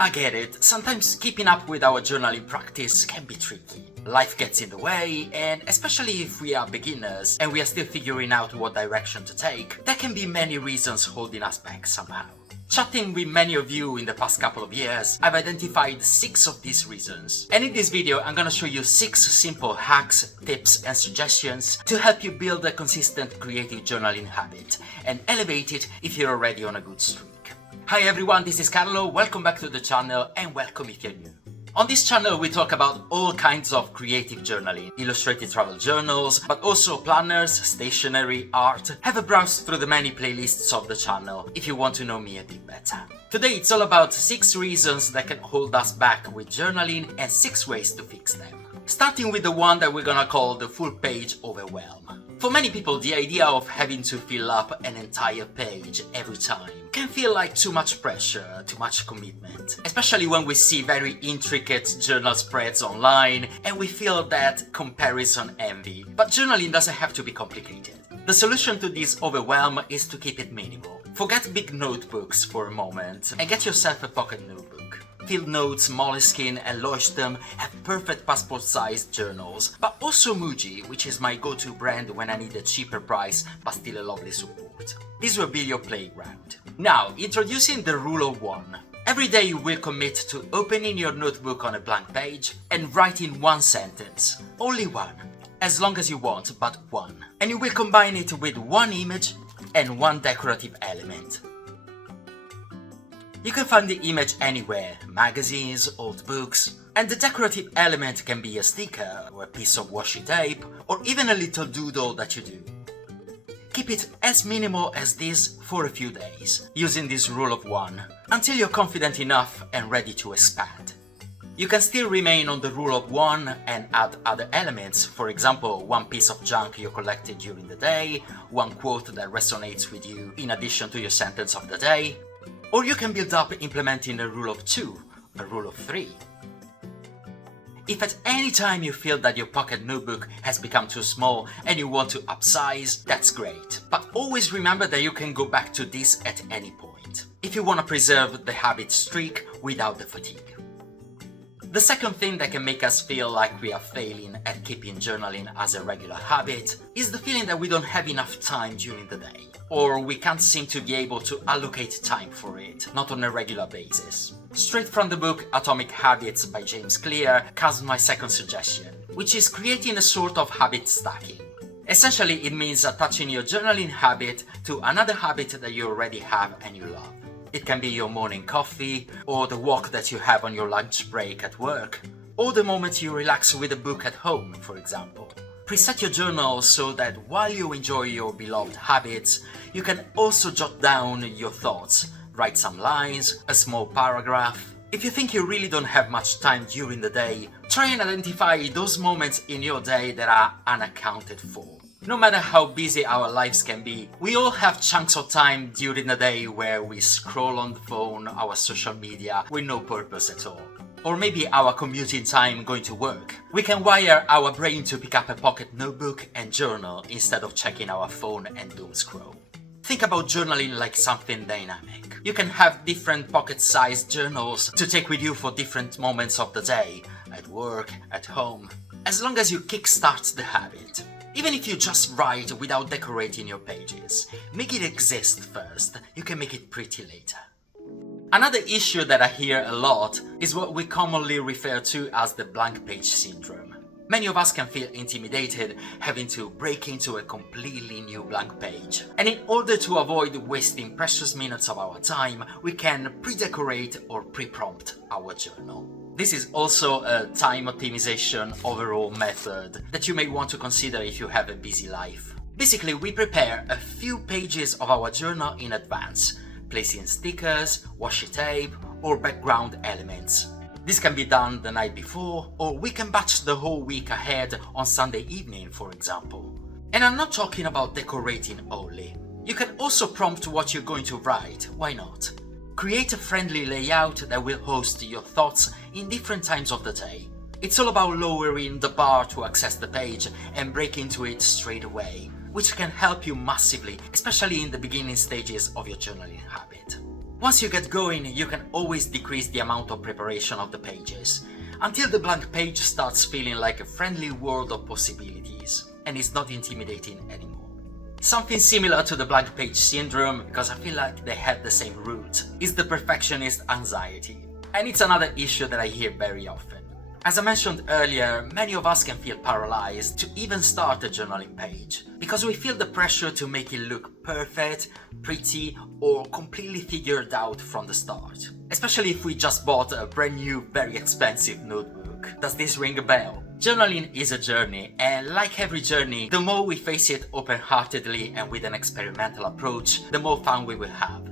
I get it, sometimes keeping up with our journaling practice can be tricky. Life gets in the way, and especially if we are beginners and we are still figuring out what direction to take, there can be many reasons holding us back somehow. Chatting with many of you in the past couple of years, I've identified 6 of these reasons. And in this video, I'm gonna show you 6 simple hacks, tips and suggestions to help you build a consistent creative journaling habit and elevate it if you're already on a good streak. Hi everyone, this is Carlo, welcome back to the channel and welcome if you're new. On this channel we talk about all kinds of creative journaling, illustrated travel journals, but also planners, stationery, art. Have a browse through the many playlists of the channel if you want to know me a bit better. Today it's all about 6 reasons that can hold us back with journaling and 6 ways to fix them. Starting with the one that we're gonna call the full page overwhelm. For many people, the idea of having to fill up an entire page every time can feel like too much pressure, too much commitment, especially when we see very intricate journal spreads online and we feel that comparison envy. But journaling doesn't have to be complicated. The solution to this overwhelm is to keep it minimal. Forget big notebooks for a moment and get yourself a pocket notebook. Field Notes, Moleskine and Leuchtturm have perfect passport-sized journals, but also Muji, which is my go-to brand when I need a cheaper price but still a lovely support. This will be your playground. Now, introducing the rule of 1. Every day you will commit to opening your notebook on a blank page and writing 1 sentence. Only 1. As long as you want, but 1. And you will combine it with 1 image and 1 decorative element. You can find the image anywhere, magazines, old books, and the decorative element can be a sticker, or a piece of washi tape, or even a little doodle that you do. Keep it as minimal as this for a few days, using this rule of 1, until you're confident enough and ready to expand. You can still remain on the rule of 1 and add other elements, for example, 1 piece of junk you collected during the day, 1 quote that resonates with you in addition to your sentence of the day. Or you can build up implementing a rule of 2, a rule of 3. If at any time you feel that your pocket notebook has become too small and you want to upsize, that's great. But always remember that you can go back to this at any point, if you want to preserve the habit streak without the fatigue. The second thing that can make us feel like we are failing at keeping journaling as a regular habit is the feeling that we don't have enough time during the day, or we can't seem to be able to allocate time for it, not on a regular basis. Straight from the book Atomic Habits by James Clear comes my second suggestion, which is creating a sort of habit stacking. Essentially, it means attaching your journaling habit to another habit that you already have and you love. It can be your morning coffee, or the walk that you have on your lunch break at work, or the moment you relax with a book at home, for example. Preset your journal so that while you enjoy your beloved habits, you can also jot down your thoughts, write some lines, a small paragraph. If you think you really don't have much time during the day, try and identify those moments in your day that are unaccounted for. No matter how busy our lives can be, we all have chunks of time during the day where we scroll on the phone, our social media, with no purpose at all. Or maybe our commuting time going to work. We can wire our brain to pick up a pocket notebook and journal instead of checking our phone and doom scroll. Think about journaling like something dynamic. You can have different pocket-sized journals to take with you for different moments of the day, at work, at home, as long as you kickstart the habit. Even if you just write without decorating your pages, make it exist first, you can make it pretty later. Another issue that I hear a lot is what we commonly refer to as the blank page syndrome. Many of us can feel intimidated having to break into a completely new blank page. And in order to avoid wasting precious minutes of our time, we can pre-decorate or pre-prompt our journal. This is also a time optimization overall method that you may want to consider if you have a busy life. Basically, we prepare a few pages of our journal in advance, placing stickers, washi tape, or background elements. This can be done the night before, or we can batch the whole week ahead on Sunday evening, for example. And I'm not talking about decorating only. You can also prompt what you're going to write, why not? Create a friendly layout that will host your thoughts in different times of the day. It's all about lowering the bar to access the page and break into it straight away, which can help you massively, especially in the beginning stages of your journaling habit. Once you get going, you can always decrease the amount of preparation of the pages, until the blank page starts feeling like a friendly world of possibilities, and it's not intimidating anymore. Something similar to the blank page syndrome, because I feel like they have the same root, is the perfectionist anxiety. And it's another issue that I hear very often. As I mentioned earlier, many of us can feel paralyzed to even start a journaling page, because we feel the pressure to make it look perfect, pretty, or completely figured out from the start. Especially if we just bought a brand new, very expensive notebook. Does this ring a bell? Journaling is a journey, and like every journey, the more we face it open-heartedly and with an experimental approach, the more fun we will have.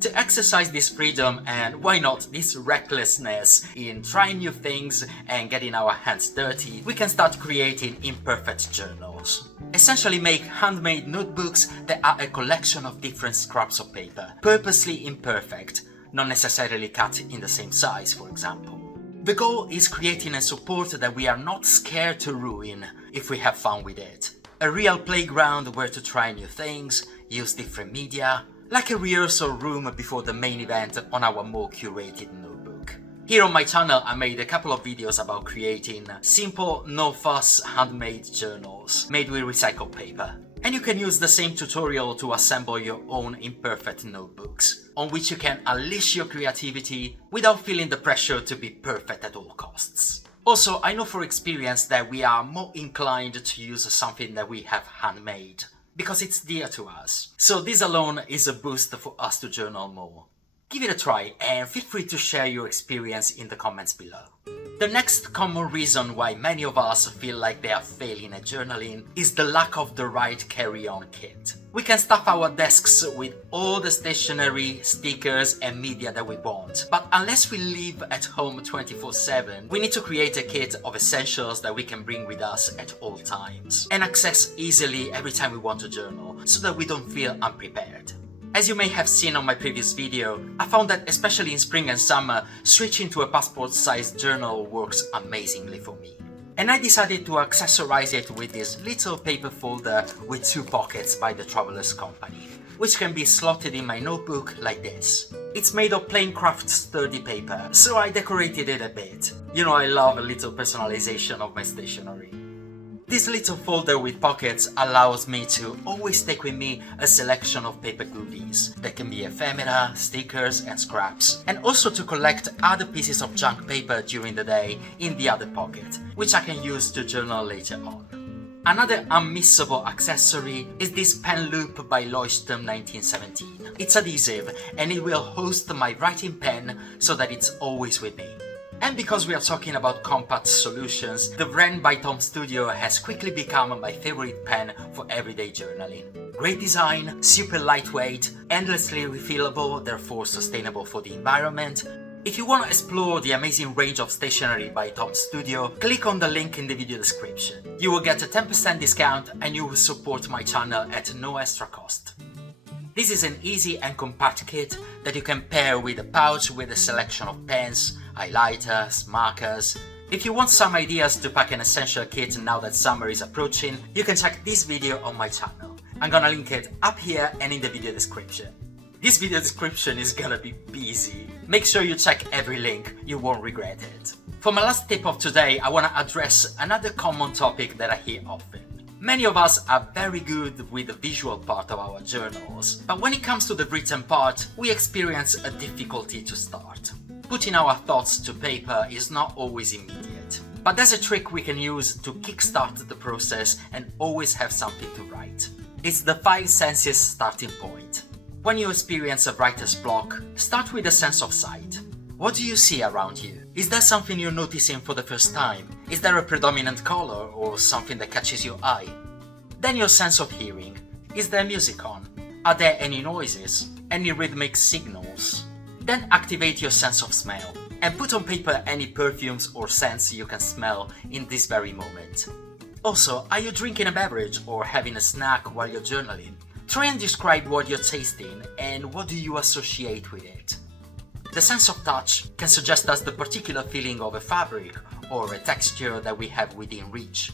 To exercise this freedom and, why not, this recklessness in trying new things and getting our hands dirty, we can start creating imperfect journals. Essentially make handmade notebooks that are a collection of different scraps of paper, purposely imperfect, not necessarily cut in the same size, for example. The goal is creating a support that we are not scared to ruin if we have fun with it. A real playground where to try new things, use different media, like a rehearsal room before the main event on our more curated notebook. Here on my channel I made a couple of videos about creating simple, no-fuss handmade journals made with recycled paper. And you can use the same tutorial to assemble your own imperfect notebooks, on which you can unleash your creativity without feeling the pressure to be perfect at all costs. Also, I know for experience that we are more inclined to use something that we have handmade, because it's dear to us. So this alone is a boost for us to journal more. Give it a try and feel free to share your experience in the comments below. The next common reason why many of us feel like they are failing at journaling is the lack of the right carry-on kit. We can stuff our desks with all the stationery, stickers and media that we want, but unless we live at home 24/7, we need to create a kit of essentials that we can bring with us at all times and access easily every time we want to journal, so that we don't feel unprepared. As you may have seen on my previous video, I found that especially in spring and summer, switching to a passport-sized journal works amazingly for me. And I decided to accessorize it with this little paper folder with 2 pockets by the Travelers Company, which can be slotted in my notebook like this. It's made of plain craft sturdy paper, so I decorated it a bit. You know, I love a little personalization of my stationery. This little folder with pockets allows me to always take with me a selection of paper goodies that can be ephemera, stickers and scraps, and also to collect other pieces of junk paper during the day in the other pocket, which I can use to journal later on. Another unmissable accessory is this pen loop by Leuchtturm 1917. It's adhesive and it will host my writing pen so that it's always with me. And because we are talking about compact solutions, the Wren by Tom Studio has quickly become my favorite pen for everyday journaling. Great design, super lightweight, endlessly refillable, therefore sustainable for the environment. If you want to explore the amazing range of stationery by Tom Studio, click on the link in the video description. You will get a 10% discount and you will support my channel at no extra cost. This is an easy and compact kit that you can pair with a pouch with a selection of pens, highlighters, markers. If you want some ideas to pack an essential kit now that summer is approaching, you can check this video on my channel. I'm gonna link it up here and in the video description. This video description is gonna be busy. Make sure you check every link, you won't regret it. For my last tip of today, I wanna address another common topic that I hear often. Many of us are very good with the visual part of our journals, but when it comes to the written part, we experience a difficulty to start. Putting our thoughts to paper is not always immediate, but there's a trick we can use to kickstart the process and always have something to write. It's the 5 senses starting point. When you experience a writer's block, start with a sense of sight. What do you see around you? Is there something you're noticing for the first time? Is there a predominant color or something that catches your eye? Then your sense of hearing. Is there music on? Are there any noises? Any rhythmic signals? Then activate your sense of smell and put on paper any perfumes or scents you can smell in this very moment. Also, are you drinking a beverage or having a snack while you're journaling? Try and describe what you're tasting and what do you associate with it. The sense of touch can suggest us the particular feeling of a fabric or a texture that we have within reach.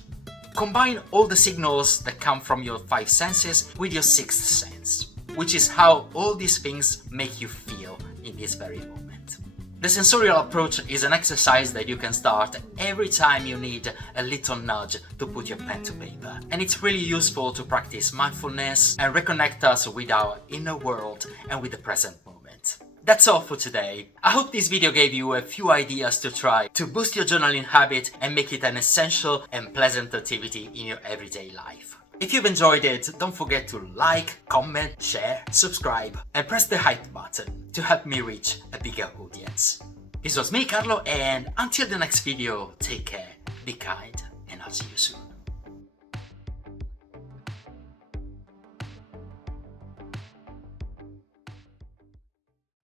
Combine all the signals that come from your 5 senses with your 6th sense, which is how all these things make you feel in this very moment. The sensorial approach is an exercise that you can start every time you need a little nudge to put your pen to paper. And it's really useful to practice mindfulness and reconnect us with our inner world and with the present moment. That's all for today. I hope this video gave you a few ideas to try to boost your journaling habit and make it an essential and pleasant activity in your everyday life. If you've enjoyed it, don't forget to like, comment, share, subscribe, and press the hype button to help me reach a bigger audience. This was me, Carlo, and until the next video, take care, be kind, and I'll see you soon.